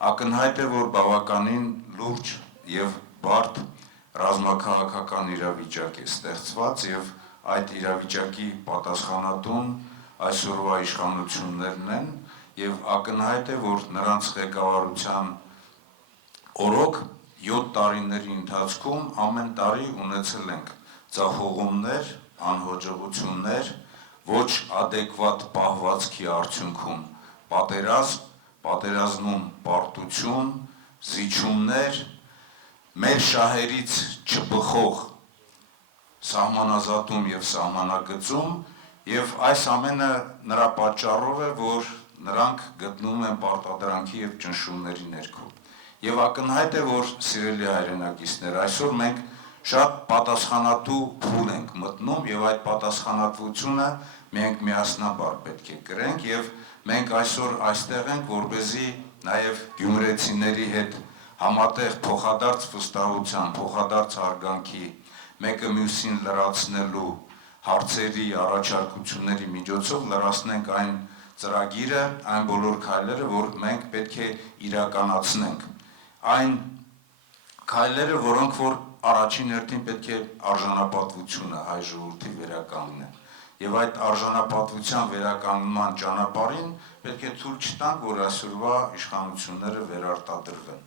ակնհայտ է, որ բավականին լուրջ և բարդ ռազմաքաղաքական իրավիճակ է ստեղծված և այդ իրավիճակի պատասխանատուն այսօրվա իշխանություններն են և ակնհայտ է, որ նրանց ղեկավարության օրոք 7 տարիների ընթացքում ամեն տարի ունեցել ենք ձախողումներ, անհաջողություններ, ոչ ադեկվատ պահվածքի արդյունքում պատերազմ, պատերազմում պարտություն, զիջումներ, մեր շահերից չբխող սահմանազատում և սահմանագծում և այս ամենը նրա պատճառով է, որ նրանք գտնվում են պարտադրանքի և ճնշումների ներքո։ Եվ ակնհայտ է, որ սիրելի հայրենակիցներ, այսօր մենք շատ պատասխանատու փուլ ենք մտնում և այդ պատասխանատվությունը մենք միասնաբար պետք է կրենք և մենք այսօր այստեղ ենք, որպեսզի նաև գյումրեցիների հետ համատեղ փոխադարձ վստահության, փոխադարձ հարգանքի, մեկը մյուսին լրացնելու հարցերի, առաջարկությունների միջոցով լրացնենք այն ծրագիրը, այն բոլոր քայլերը, որ մենք պետք է իրականացնենք։ Այն քայլերը, որոնք որ առաջին հերթին պետք է արժանապատվությունը հայ ժողովրդի վերականգնեն։ Եվ այդ արժանապատվության վերականգնման ճանապարհին պետք է թույլ չտանք, որ այսօրվա իշխանությունները վերարտադրվեն։